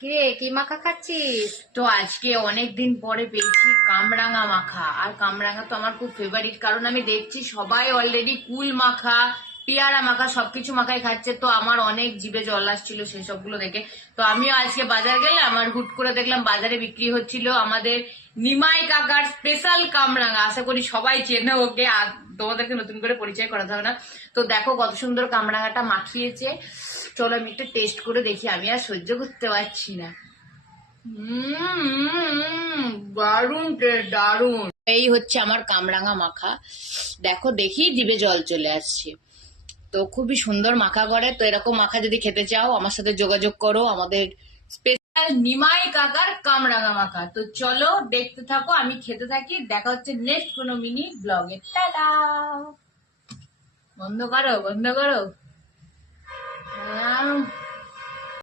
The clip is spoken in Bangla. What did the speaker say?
কিরে কি মাখা খাচ্ছিস? তো আজকে অনেকদিন পরে পেয়েছি কামরাঙা মাখা। আর কামরাঙা তো আমার খুব ফেভারিট, কারণ আমি দেখছি সবাই অলরেডি কুল মাখা, পেয়ারা মাখা সবকিছু মাখাই খাচ্ছে। তো আমার অনেক জিভে জল আসছিল সেই সবগুলো দেখে। তো আমিও আজকে বাজার গেলাম, আমার হুট করে দেখলাম বাজারে বিক্রি হচ্ছিল আমাদের নিমাই কাকার স্পেশাল কামরাঙা। আশা করি সবাই চেনে ওকে, আর তোমাদেরকে নতুন করে পরিচয় করাতে হবে না। তো দেখো কত সুন্দর কামরাঙাটা মাখিয়েছে। চলো আমি একটু টেস্ট করে দেখি, আমি আর সহ্য করতে পারছি না। দারুণ টেস্ট, দারুণ। এই হচ্ছে আমার কামরাঙা মাখা, দেখো দেখি জিভে জল চলে আসছে। তো খুবই সুন্দর মাখা করে। তো এরকম মাখা যদি খেতে চাও আমার সাথে যোগাযোগ করো, আমাদের স্পেশাল নিমাই কাকার কামরাঙা মাখা। তো চলো দেখতে থাকো, আমি খেতে থাকি। দেখা হচ্ছে নেক্সট কোনো মিনি ব্লগে। টাটা। বন্ধ করো, বন্ধ করো।